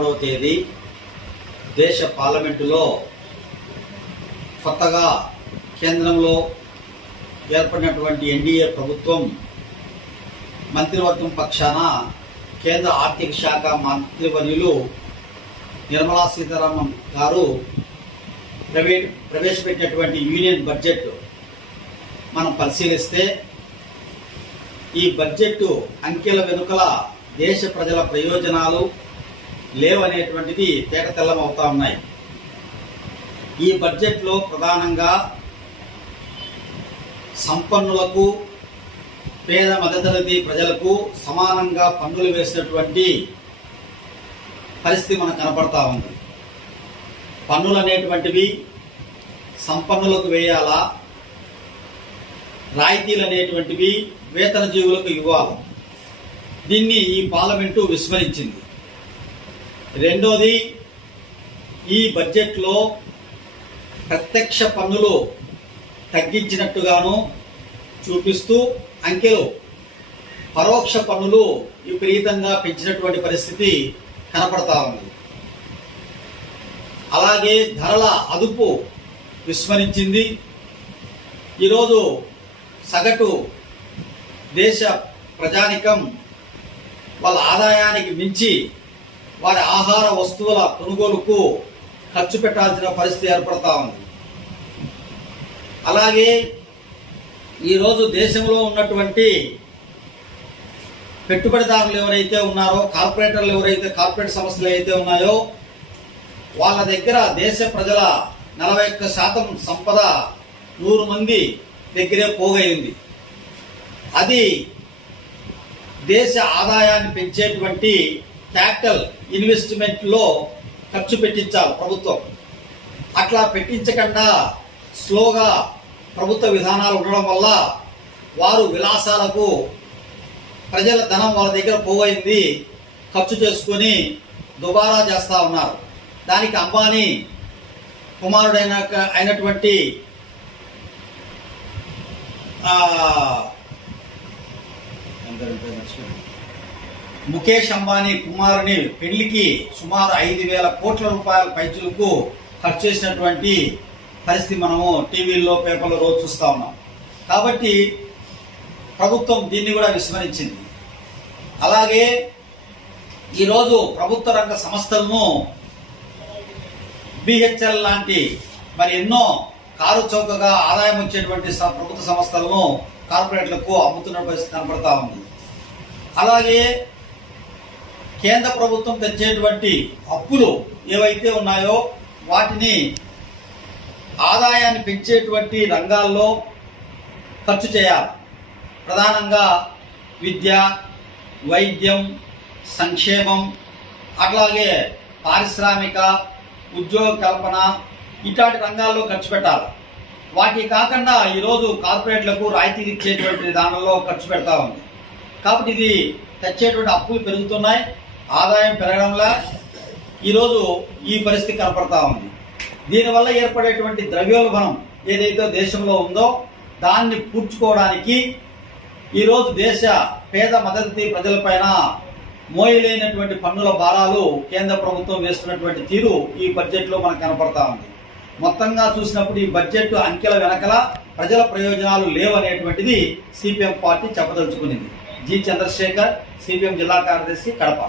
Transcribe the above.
13వ తేదీ దేశ పార్లమెంటులో కొత్తగా కేంద్రంలో ఏర్పడినటువంటి ఎన్డీఏ ప్రభుత్వం మంత్రివర్గం పక్షాన కేంద్ర ఆర్థిక శాఖ మంత్రివర్యులు నిర్మలా సీతారామన్ గారు ప్రవేశపెట్టినటువంటి యూనియన్ బడ్జెట్ మనం పరిశీలిస్తే ఈ బడ్జెట్ అంకెల వెనుకల దేశ ప్రజల ప్రయోజనాలు లేవనేటువంటిది తేటతెల్లమవుతా ఉన్నాయి. ఈ బడ్జెట్లో ప్రధానంగా సంపన్నులకు పేద మధ్యతరగతి ప్రజలకు సమానంగా పన్నులు వేసినటువంటి పరిస్థితి మనకు కనపడతా ఉంది. పన్నులు అనేటువంటివి సంపన్నులకు వేయాలా, రాయితీలు అనేటువంటివి వేతన జీవులకు ఇవ్వాలి. దీన్ని ఈ పార్లమెంటు విస్మరించింది. రెండోది, ఈ బడ్జెట్లో ప్రత్యక్ష పన్నులు తగ్గించినట్టుగాను చూపిస్తూ అంకెలు పరోక్ష పన్నులు విపరీతంగా పెంచినటువంటి పరిస్థితి కనపడతా ఉంది. అలాగే ధరల అదుపు విస్మరించింది. ఈరోజు సగటు దేశ ప్రజానికం వాళ్ళ ఆదాయానికి మించి వారి ఆహార వస్తువుల కొనుగోలుకు ఖర్చు పెట్టాల్సిన పరిస్థితి ఏర్పడతా ఉంది. అలాగే ఈరోజు దేశంలో ఉన్నటువంటి పెట్టుబడిదారులు ఎవరైతే ఉన్నారో, కార్పొరేటర్లు కార్పొరేట్ సంస్థలు ఏవైతే ఉన్నాయో వాళ్ళ దగ్గర దేశ ప్రజల 41% సంపద 100 మంది దగ్గరే పోగైంది. అది దేశ ఆదాయాన్ని పెంచేటువంటి క్యాపిటల్ ఇన్వెస్ట్మెంట్ లో ఖర్చు పెట్టించాలి ప్రభుత్వం. అట్లా పెట్టించకుండా స్లోగా ప్రభుత్వ విధానాలు ఉండడం వల్ల వారు విలాసాలకు ప్రజల ధనం వాళ్ళ దగ్గర పోగైంది ఖర్చు చేసుకొని దుబారా చేస్తా ఉన్నారు. దానికి అంబానీ కుమారుడైనటువంటి ముఖేష్ అంబానీ కుమారుని పెళ్లికి సుమారు 5,000 కోట్ల రూపాయల పైచులకు ఖర్చు చేసినటువంటి పరిస్థితి మనము టీవీల్లో, పేపర్లో రోజు చూస్తా ఉన్నాం. కాబట్టి ప్రభుత్వం దీన్ని కూడా విస్మరించింది. అలాగే ఈరోజు ప్రభుత్వ రంగ సంస్థలను బిహెచ్ఎల్ లాంటి మరి ఎన్నో కారు చౌకగా ఆదాయం వచ్చేటువంటి ప్రభుత్వ సంస్థలను కార్పొరేట్లకు అమ్ముతున్న పరిస్థితి కనపడతా ఉంది. అలాగే కేంద్ర ప్రభుత్వం తెచ్చేటువంటి అప్పులు ఏవైతే ఉన్నాయో వాటిని ఆదాయాన్ని పెంచేటువంటి రంగాల్లో ఖర్చు చేయాలి. ప్రధానంగా విద్య, వైద్యం, సంక్షేమం, అట్లాగే పారిశ్రామిక, ఉద్యోగ కల్పన ఇట్లాంటి రంగాల్లో ఖర్చు పెట్టాలి. వాటి కాకుండా ఈరోజు కార్పొరేట్లకు రాయితీలు ఇచ్చేటువంటి దానిలో ఖర్చు పెడతా ఉంది. కాబట్టి ఇది తెచ్చేటువంటి అప్పులు పెరుగుతున్నాయి, ఆదాయం పెరగడంలా ఈరోజు ఈ పరిస్థితి కనపడతా ఉంది. దీనివల్ల ఏర్పడేటువంటి ద్రవ్యోల్బణం ఏదైతే దేశంలో ఉందో దాన్ని పూడ్చుకోవడానికి ఈరోజు దేశ పేద మధ్యతరగతి ప్రజలపైన మోయలేనటువంటి పన్నుల భారాలు కేంద్ర ప్రభుత్వం వేస్తున్నటువంటి తీరు ఈ బడ్జెట్లో మనకు కనపడతా ఉంది. మొత్తంగా చూసినప్పుడు ఈ బడ్జెట్ అంకెల వెనకల ప్రజల ప్రయోజనాలు లేవనేటువంటిది సిపిఎం పార్టీ చెప్పదలుచుకునింది. జి చంద్రశేఖర్, సిపిఎం జిల్లా కార్యదర్శి, కడప.